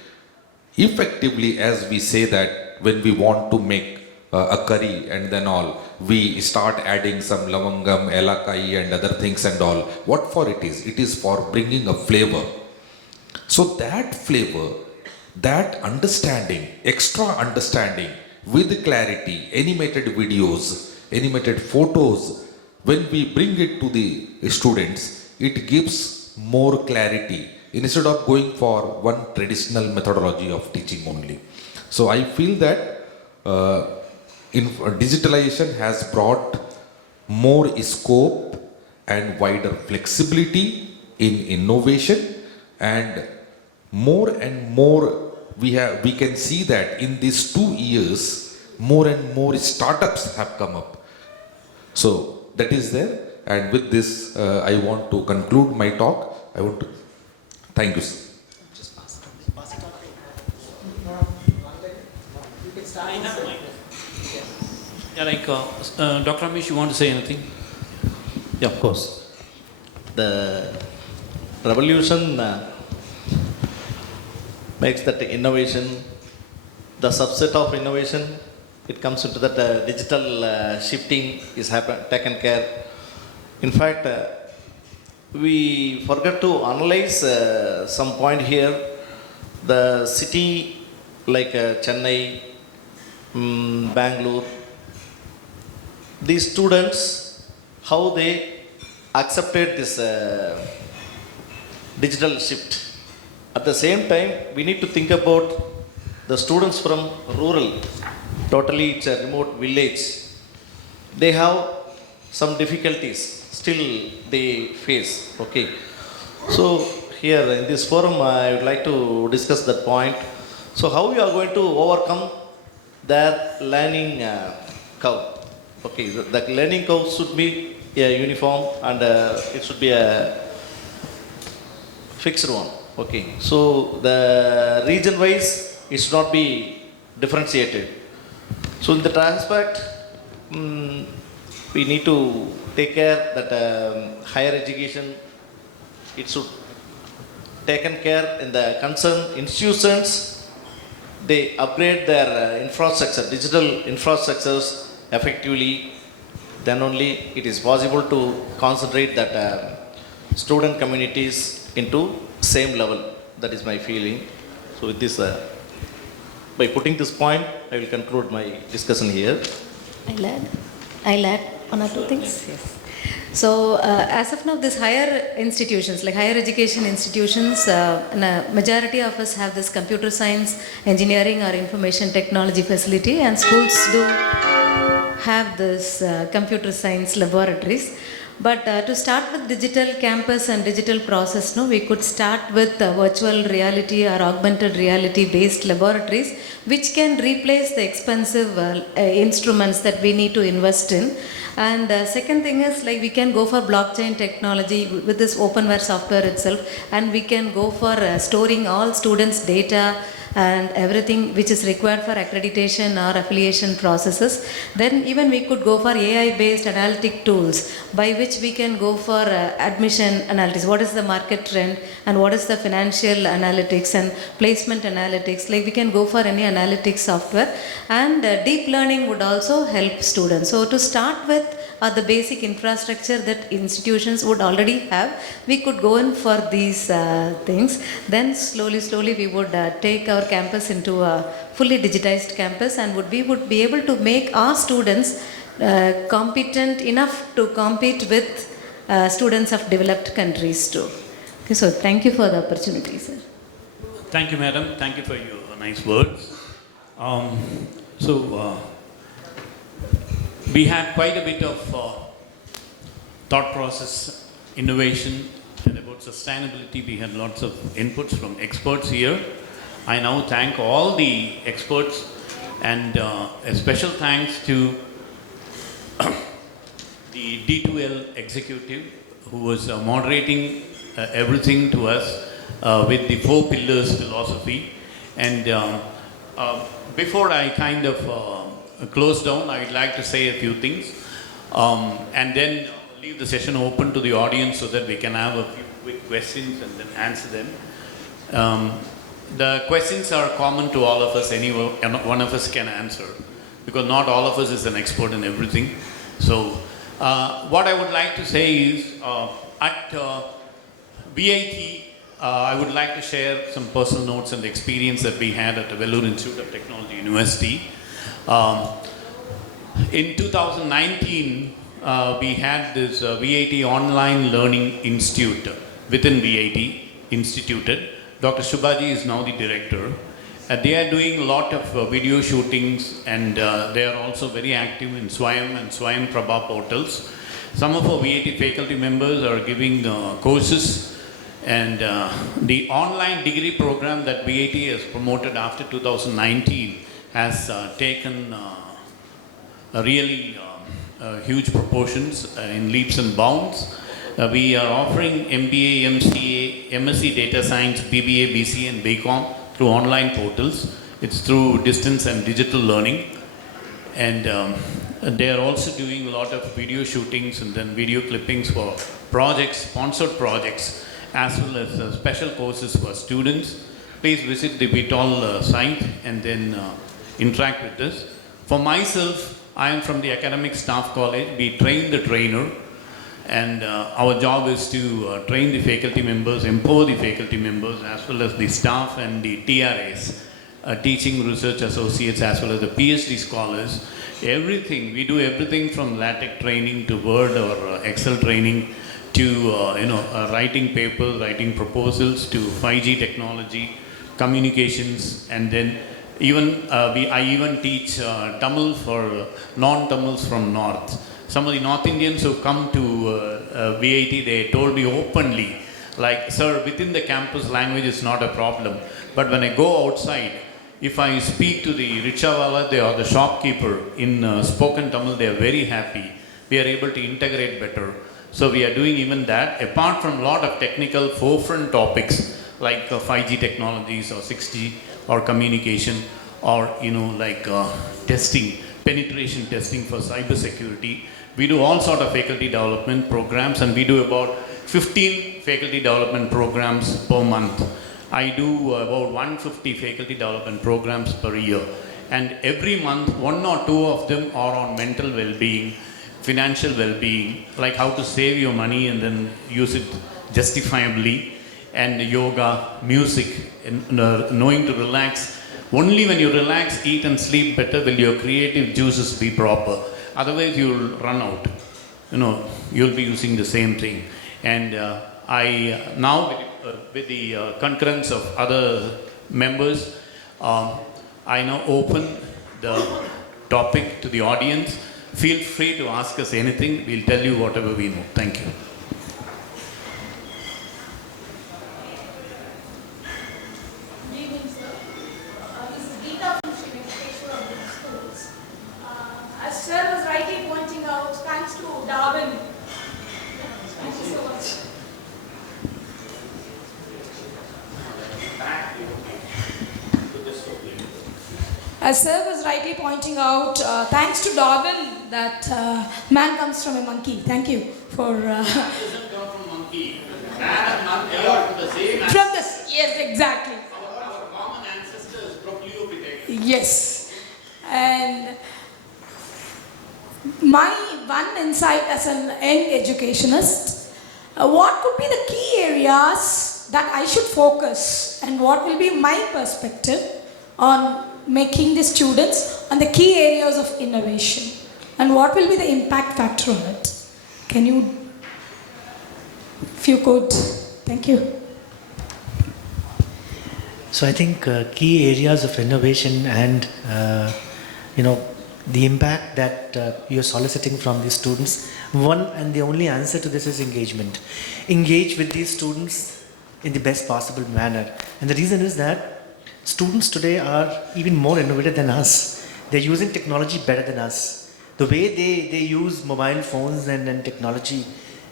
effectively, as we say that when we want to make a curry and then all, we start adding some lavangam, elakai and other things and all. What for it is? It is for bringing a flavor. So that flavor, that understanding, extra understanding with clarity, animated videos, animated photos, when we bring it to the students, it gives more clarity instead of going for one traditional methodology of teaching only. So I feel that digitalization has brought more scope and wider flexibility in innovation, and more we can see that in these 2 years, more and more startups have come up. So that is there, and with this I want to conclude my talk. I want to thank you, sir. Yeah, like Dr. Ramesh, you want to say anything? Yeah, of course. The revolution makes that innovation, the subset of innovation, it comes into that digital shifting is taken care. In fact, we forgot to analyze some point here. The city like Chennai, Bangalore, these students, how they accepted this digital shift. At the same time, we need to think about the students from rural, totally it's a remote village. They have some difficulties, still they face, okay. So here in this forum, I would like to discuss that point. So how we are going to overcome their learning curve? Okay, the learning curve should be a uniform and it should be a fixed one. Okay, so the region wise it should not be differentiated. So in that aspect, we need to take care that higher education it should taken care in the concerned institutions. They upgrade their infrastructure, digital infrastructures effectively. Then only it is possible to concentrate that student communities into same level. That is my feeling. So with this, by putting this point, I will conclude my discussion here. I'll add one or two things. Yes. So as of now, these higher institutions, like higher education institutions, and a majority of us have this computer science, engineering or information technology facility, and schools do have this computer science laboratories. But to start with digital campus and digital process, no, we could start with virtual reality or augmented reality based laboratories, which can replace the expensive instruments that we need to invest in. And second thing is, like, we can go for blockchain technology with this openware software itself, and we can go for storing all students' data and everything which is required for accreditation or affiliation processes. Then even we could go for AI based analytic tools by which we can go for admission analytics. What is the market trend and what is the financial analytics and placement analytics? Like, we can go for any analytics software, and deep learning would also help students. So to start with the basic infrastructure that institutions would already have, we could go in for these things. Then slowly we would take our campus into a fully digitized campus, and we would be able to make our students competent enough to compete with students of developed countries too. Okay, so thank you for the opportunity, sir. Thank you, madam. Thank you for your nice words. We had quite a bit of thought process, innovation, and about sustainability. We had lots of inputs from experts here. I now thank all the experts, and a special thanks to the D2L executive who was moderating everything to us with the 4 pillars philosophy. And before I kind of close down, I would like to say a few things and then leave the session open to the audience so that we can have a few quick questions and then answer them. The questions are common to all of us, any one of us can answer, because not all of us is an expert in everything. So what I would like to say is, at VIT, I would like to share some personal notes and the experience that we had at the Vellore Institute of Technology University. In 2019, we had this VIT Online Learning Institute within VIT instituted. Dr. Subhaji is now the director. They are doing a lot of video shootings, and they are also very active in Swayam and Swayam Prabha portals. Some of our VIT faculty members are giving courses, and the online degree program that VIT has promoted after 2019 has taken really huge proportions in leaps and bounds. We are offering MBA, MCA, MSc Data Science, BBA, BCA and BCom through online portals. It's through distance and digital learning. And they are also doing a lot of video shootings and then video clippings for projects, sponsored projects, as well as special courses for students. Please visit the VITOL site and then interact with us. For myself, I am from the Academic Staff College. We train the trainer, and our job is to train the faculty members, empower the faculty members, as well as the staff and the TRAs, teaching research associates, as well as the PhD scholars. Everything, we do everything from LaTeX training to Word or Excel training to writing papers, writing proposals, to 5G technology, communications, and then even I even teach Tamil for non-Tamils from North. Some of the North Indians who come to VIT, they told me openly, like, sir, within the campus language is not a problem, but when I go outside, if I speak to the Richawala, they are the shopkeeper in spoken Tamil, they are very happy. We are able to integrate better. So we are doing even that, apart from a lot of technical forefront topics like 5G technologies or 6G or communication, or testing, penetration testing for cyber security. We do all sort of faculty development programs, and we do about 15 faculty development programs per month. I do about 150 faculty development programs per year. And every month, 1 or 2 of them are on mental well-being, financial well-being, like how to save your money and then use it justifiably, and yoga, music, and knowing to relax. Only when you relax, eat and sleep better will your creative juices be proper. Otherwise, you'll run out. You'll be using the same thing. And I now, with the concurrence of other members, I now open the topic to the audience. Feel free to ask us anything. We'll tell you whatever we know. Thank you. As Sir was rightly pointing out, thanks to Darwin. Thank you so much. As Sir was rightly pointing out, thanks to Darwin, that man comes from a monkey. Thank you for. Doesn't come from monkey. Man and monkey are from the same ancestors. From this, yes, exactly. Our common ancestors, Proclupitae. Yes. And my one insight as an young educationist, what could be the key areas that I should focus, and what will be my perspective on making the students on the key areas of innovation, and what will be the impact factor on it? Can you, if you could, thank you. So I think key areas of innovation and the impact that you're soliciting from these students, one and the only answer to this is engagement. Engage with these students in the best possible manner. And the reason is that students today are even more innovative than us. They're using technology better than us. The way they use mobile phones and technology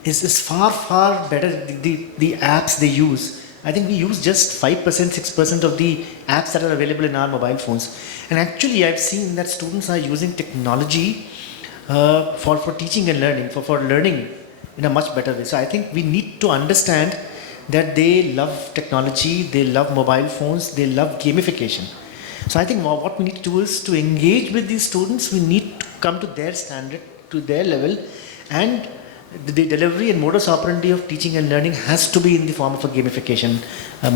is far, far better. The apps they use, I think we use just 5%, 6% of the apps that are available in our mobile phones. And actually I've seen that students are using technology for teaching and learning, for learning in a much better way. So I think we need to understand that they love technology, they love mobile phones, they love gamification. So I think what we need to do is to engage with these students. We need to come to their standard, to their level, and the delivery and modus operandi of teaching and learning has to be in the form of a gamification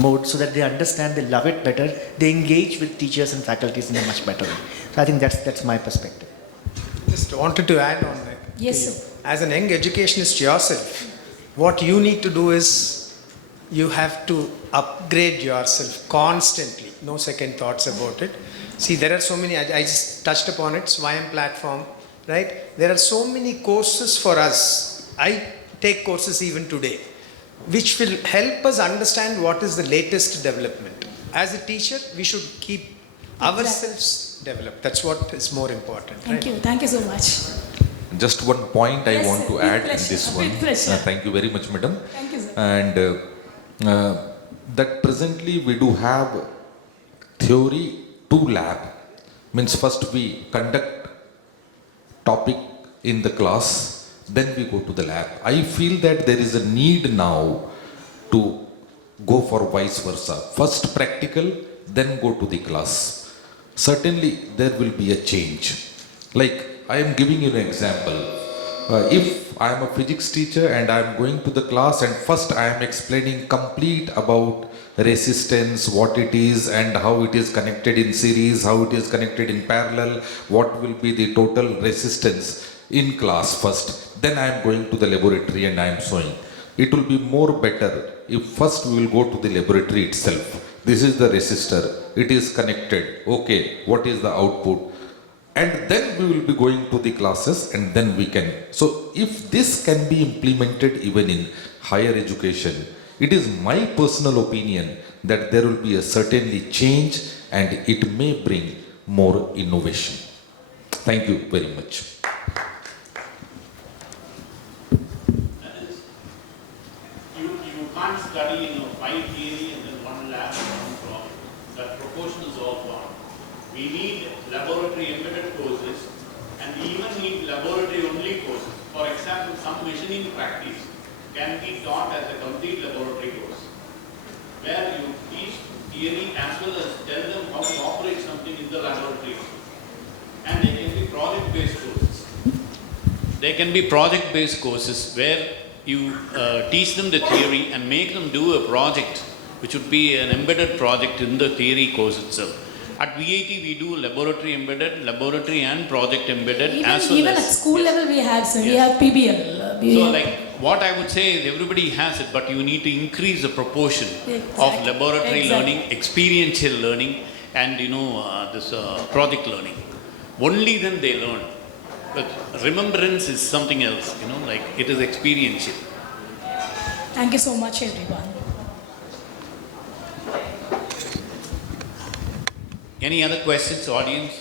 mode, so that they understand, they love it better, they engage with teachers and faculties in a much better way. So I think that's my perspective. Just wanted to add on that. Yes, sir. As an young educationist yourself, what you need to do is you have to upgrade yourself constantly. No second thoughts about it. See, there are so many, I just touched upon it, Swayam platform, right? There are so many courses for us. I take courses even today, which will help us understand what is the latest development. As a teacher, we should keep ourselves developed. That's what is more important. Thank you. Thank you so much. Just one point I Yes, want sir. to With add in pleasure. this With one. pleasure. Thank you very much, madam. Thank you, sir. And that presently we do have theory 2 lab. Means first we conduct topic in the class, then we go to the lab. I feel that there is a need now to go for vice versa. First practical, then go to the class. Certainly there will be a change. Like I am giving you an example. If I am a physics teacher and I am going to the class and first I am explaining complete about resistance, what it is and how it is connected in series, how it is connected in parallel, what will be the total resistance in class first, then I am going to the laboratory and I am showing. It will be more better if first we will go to the laboratory itself. This is the resistor, it is connected, okay, what is the output? And then we will be going to the classes and then we can. So if this can be implemented even in higher education, it is my personal opinion that there will be a certainly change and it may bring more innovation. Thank you very much. You can't study in 5 theory and then 1 lab and 1 problem. That proportion is all gone. We need laboratory embedded courses and we even need laboratory only courses. For example, some machining practice. can be taught as a complete laboratory course, where you teach theory as well as tell them how to operate something in the laboratory. And they can be project-based courses. They can be project-based courses where you teach them the theory and make them do a project, which would be an embedded project in the theory course itself. At VIT, we do laboratory embedded, laboratory and project embedded, as well Even as at school yes. level we had, so we Yes. have PBL. So like what I would say is everybody has it, but you need to increase the proportion of Exactly. laboratory Exactly. learning, experiential learning, and this project learning. Only then they learn. But remembrance is something else, like it is experiential. Thank you so much, everyone. Any other questions, audience?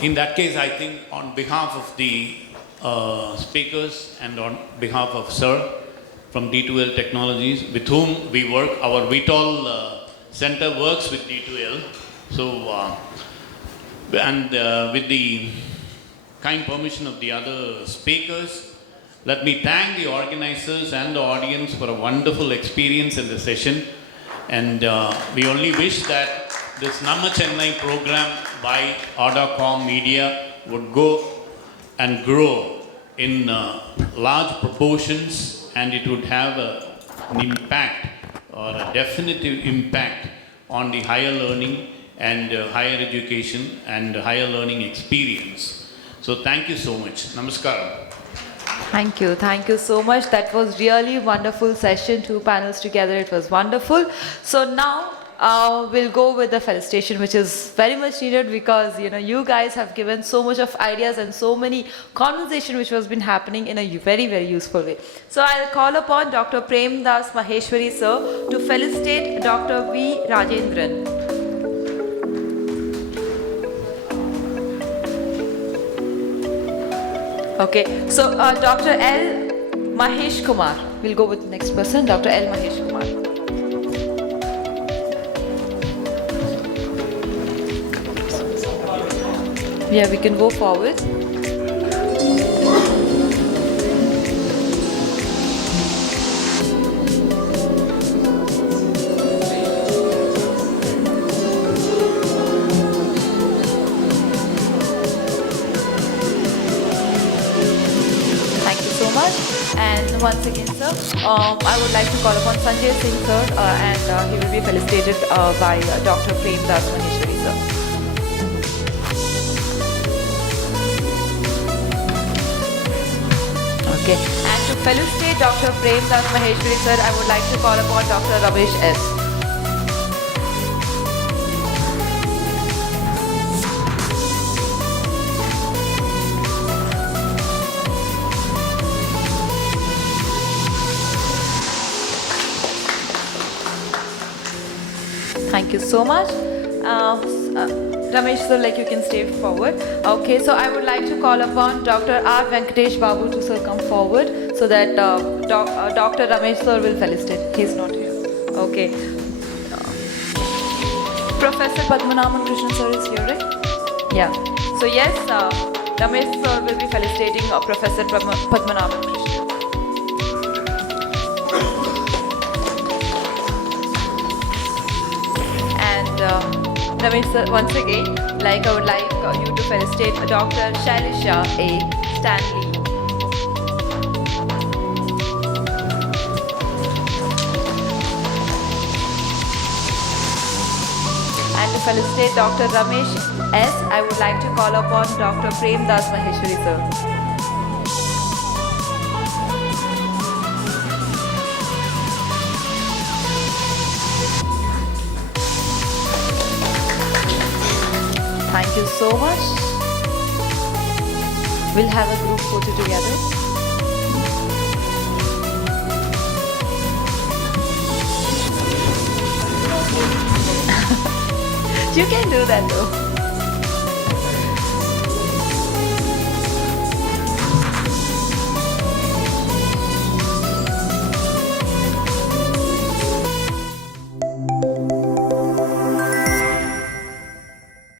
In that case, I think on behalf of the speakers and on behalf of Sir from D2L Technologies, with whom we work, our VTOL center works with D2L. So, with the kind permission of the other speakers, let me thank the organizers and the audience for a wonderful experience in the session. And we only wish that this Namma Chennai program by ArdorComm Media would go and grow in large proportions, and it would have an impact or a definitive impact on the higher learning and higher education and higher learning experience. So thank you so much. Namaskaram. Thank you so much. That was really wonderful session, 2 panels together, it was wonderful. So now we'll go with the felicitation, which is very much needed because you guys have given so much of ideas and so many conversation which has been happening in a very, very useful way. So I'll call upon Dr. Prem Das Maheshwari sir to felicitate Dr. V. Rajendran. Okay, so Dr. L. Mahesh Kumar. We'll go with the next person, Dr. L. Mahesh Kumar. Yeah, we can go forward. And once again, sir, I would like to call upon Sanjay Singh, sir, and he will be felicitated by Dr. Prem Das Maheshwari, sir. Okay, and to felicitate Dr. Prem Das Maheshwari, sir, I would like to call upon Dr. Ramesh S. Thank you so much. Ramesh sir, you can stay forward. Okay, so I would like to call upon Dr. R. Venkatesh Babu to sir come forward so that Dr. Ramesh sir will felicitate. He's not here. Okay. Professor Padmanabhan Krishnan sir is here, right? Yeah. So yes, Ramesh sir will be felicitating Professor Padmanabhan Krishnan. Ramesh sir, once again, I would like you to felicitate Dr. Shaleesha A. Stanley. And to felicitate Dr. Ramesh S., I would like to call upon Dr. Prem Das Maheshwari sir. Thank you so much. We'll have a group photo together. You can do that though.